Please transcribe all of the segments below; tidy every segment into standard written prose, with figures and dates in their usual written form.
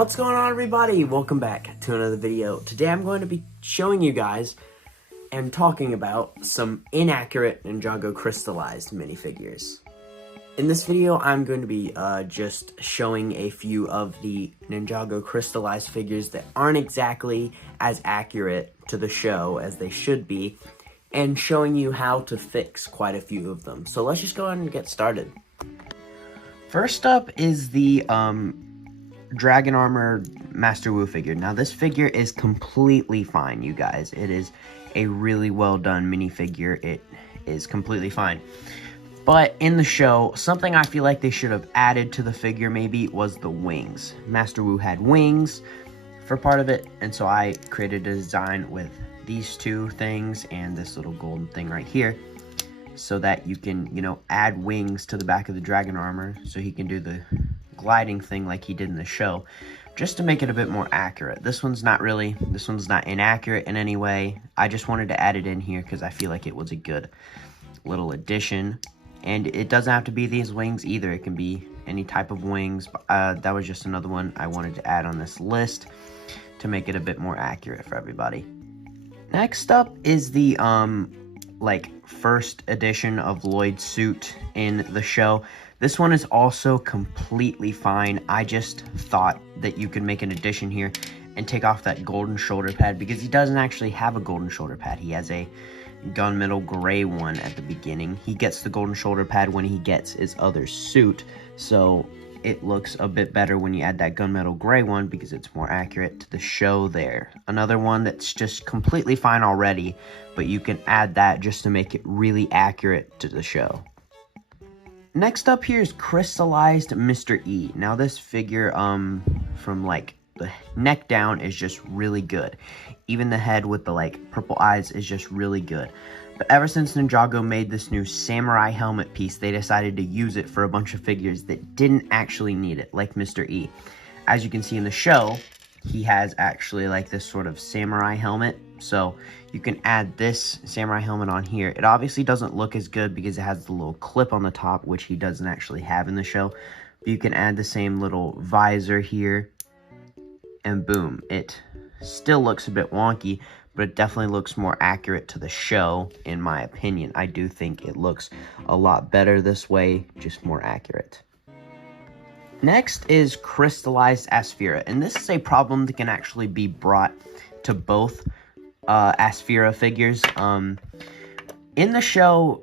What's going on, everybody? Welcome back to another video. Today I'm going to be showing you guys and talking about some inaccurate Ninjago Crystalized minifigures. In this video, I'm going to be just showing a few of the Ninjago Crystalized figures that aren't exactly as accurate to the show as they should be, and showing you how to fix quite a few of them. So let's just go ahead and get started. First up is the Dragon Armor Master Wu figure. Now this figure is completely fine, you guys. It is a really well done minifigure. It is completely fine. But in the show, something I feel like they should have added to the figure maybe was the wings. Master Wu had wings for part of it, and so I created a design with these two things and this little golden thing right here, so that you can, you know, add wings to the back of the dragon armor so he can do the gliding thing like he did in the show, just to make it a bit more accurate. This one's not inaccurate in any way. I just wanted to add it in here because I feel like it was a good little addition. And it doesn't have to be these wings either. It can be any type of wings. That was just another one I wanted to add on this list to make it a bit more accurate for everybody. Next up is the first edition of Lloyd's suit in the show. This one is also completely fine. I just thought that you could make an addition here and take off that golden shoulder pad, because he doesn't actually have a golden shoulder pad. He has a gunmetal gray one at the beginning. He gets the golden shoulder pad when he gets his other suit, so it looks a bit better when you add that gunmetal gray one because it's more accurate to the show there. Another one that's just completely fine already, but you can add that just to make it really accurate to the show. Next up here is Crystalized Mr. E. Now this figure, from like the neck down is just really good. Even the head with the like purple eyes is just really good. But ever since Ninjago made this new samurai helmet piece, they decided to use it for a bunch of figures that didn't actually need it, like Mr. E. As you can see in the show, he has actually like this sort of samurai helmet. So you can add this samurai helmet on here. It obviously doesn't look as good because it has the little clip on the top, which he doesn't actually have in the show. But you can add the same little visor here, and boom, it still looks a bit wonky, but it definitely looks more accurate to the show, in my opinion. I do think it looks a lot better this way, just more accurate. Next is Crystalized Asphira, and this is a problem that can actually be brought to both Asphira figures. In the show,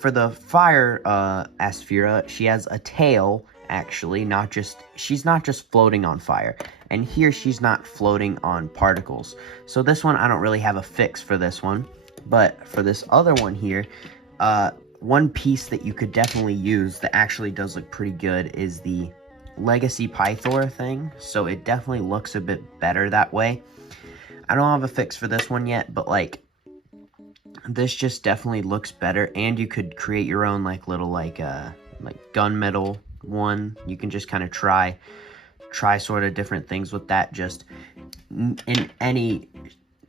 for the fire Asphira, she has a tail, actually, she's not just floating on fire. And here she's not floating on particles. So this one, I don't really have a fix for this one. But for this other one here, one piece that you could definitely use that actually does look pretty good is the Legacy Pythor thing. So it definitely looks a bit better that way. I don't have a fix for this one yet, but like, this just definitely looks better. And you could create your own like little like gunmetal one. You can just kind of try sort of different things with that. Just in any,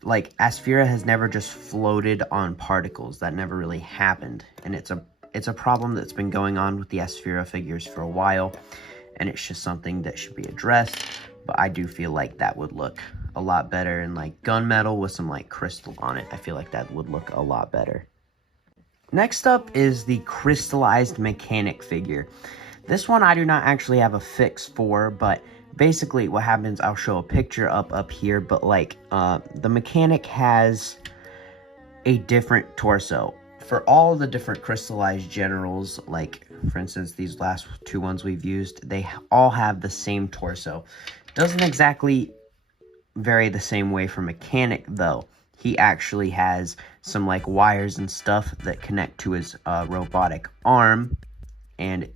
like, Asphira has never just floated on particles. That never really happened, and it's a problem that's been going on with the Asphira figures for a while, and it's just something that should be addressed. But I do feel like that would look a lot better, and like gunmetal with some like crystal on it, I feel like that would look a lot better. Next up is the Crystalized Mechanic figure. This one I do not actually have a fix for, but basically what happens, I'll show a picture up here, but like the mechanic has a different torso. For all the different crystallized generals, like for instance these last two ones we've used, they all have the same torso. Doesn't exactly vary the same way for mechanic though. He actually has some like wires and stuff that connect to his robotic arm, and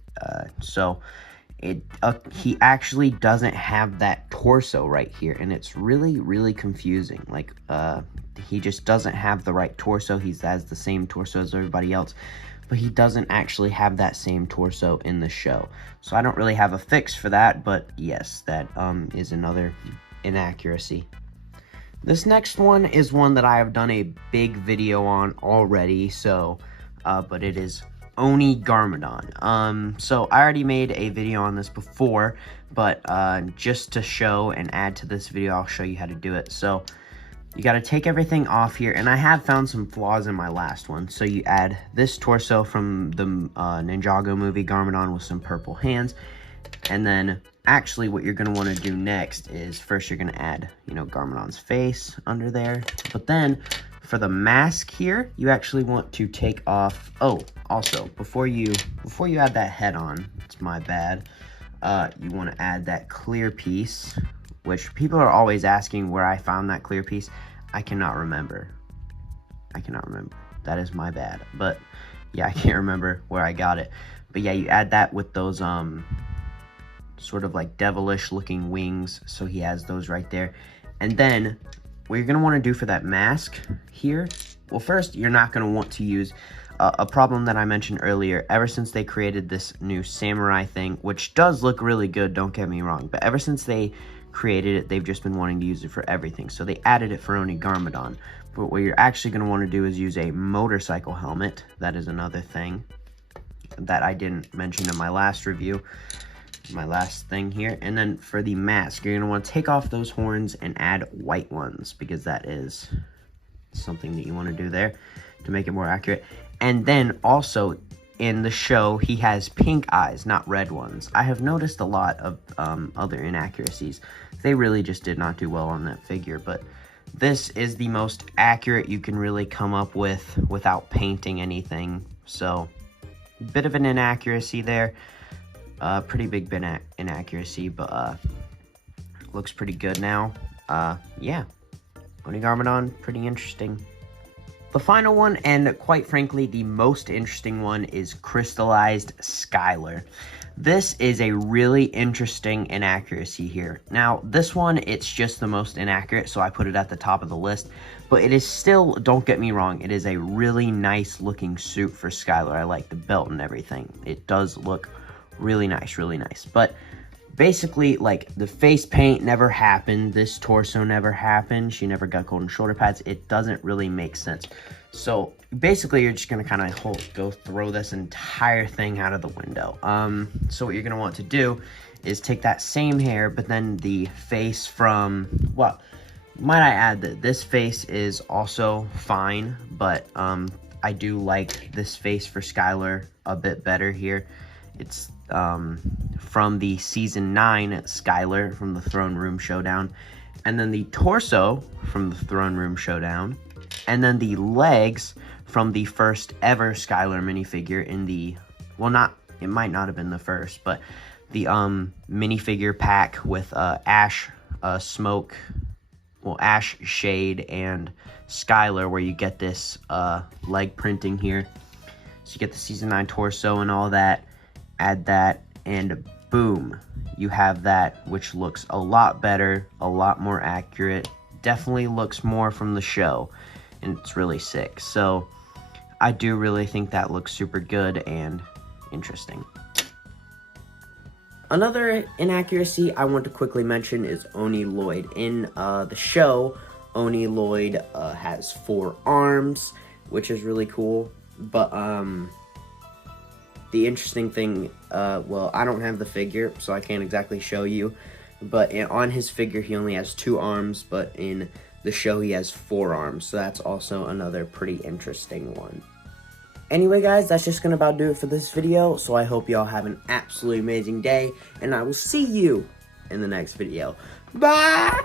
so he actually doesn't have that torso right here, and it's really confusing. Like he just doesn't have the right torso. He has the same torso as everybody else, but he doesn't actually have that same torso in the show. So I don't really have a fix for that, but yes, that is another inaccuracy. This next one is one that I have done a big video on already, so but it is Oni Garmadon. So I already made a video on this before, but just to show and add to this video, I'll show you how to do it. So you got to take everything off here, and I have found some flaws in my last one. So you add this torso from the Ninjago movie, Garmadon, with some purple hands, and then actually what you're going to want to do next is first you're going to add, you know, Garmadon's face under there, but then for the mask here, you actually want to take off, oh, also, before you add that head on, it's my bad, you want to add that clear piece, which people are always asking where I found that clear piece. I cannot remember. That is my bad. But, yeah, I can't remember where I got it. But, yeah, you add that with those, sort of like devilish looking wings. So he has those right there. And then what you're going to want to do for that mask here, well, first, you're not going to want to use a problem that I mentioned earlier. Ever since they created this new samurai thing, which does look really good, don't get me wrong, but ever since they created it, they've just been wanting to use it for everything. So they added it for Oni Garmadon. But what you're actually going to want to do is use a motorcycle helmet. That is another thing that I didn't mention in my last review. My last thing here. And then for the mask, you're going to want to take off those horns and add white ones, because that is something that you want to do there to make it more accurate. And then also in the show, he has pink eyes, not red ones. I have noticed a lot of other inaccuracies. They really just did not do well on that figure, but this is the most accurate you can really come up with without painting anything. So a bit of an inaccuracy there. Pretty big inaccuracy, but looks pretty good now. Yeah, Oni Garmadon, pretty interesting. The final one, and quite frankly the most interesting one, is Crystalized Skylar. This is a really interesting inaccuracy here. Now, this one, it's just the most inaccurate, so I put it at the top of the list. But it is still, don't get me wrong, it is a really nice looking suit for Skylar. I like the belt and everything. It does look really nice, really nice. But basically, like, the face paint never happened. This torso never happened. She never got golden shoulder pads. It doesn't really make sense. So basically, you're just gonna kind of go throw this entire thing out of the window. So what you're gonna want to do is take that same hair, but then the face from, well, might I add that this face is also fine, but I do like this face for Skylar a bit better here. It's from the Season 9 Skylar from the Throne Room Showdown, and then the torso from the Throne Room Showdown, and then the legs from the first ever Skylar minifigure in the, well, it might not have been the first, but the minifigure pack with Ash Smoke, well, Ash Shade and Skylar, where you get this leg printing here. So you get the Season 9 torso and all that. Add that, and boom, you have that, which looks a lot better, a lot more accurate, definitely looks more from the show, and it's really sick. So I do really think that looks super good and interesting. Another inaccuracy I want to quickly mention is Oni Lloyd. In the show, Oni Lloyd has 4 arms, which is really cool, but the interesting thing, well, I don't have the figure, so I can't exactly show you, but on his figure, he only has 2 arms, but in the show, he has 4 arms, so that's also another pretty interesting one. Anyway, guys, that's just gonna about do it for this video, so I hope y'all have an absolutely amazing day, and I will see you in the next video. Bye!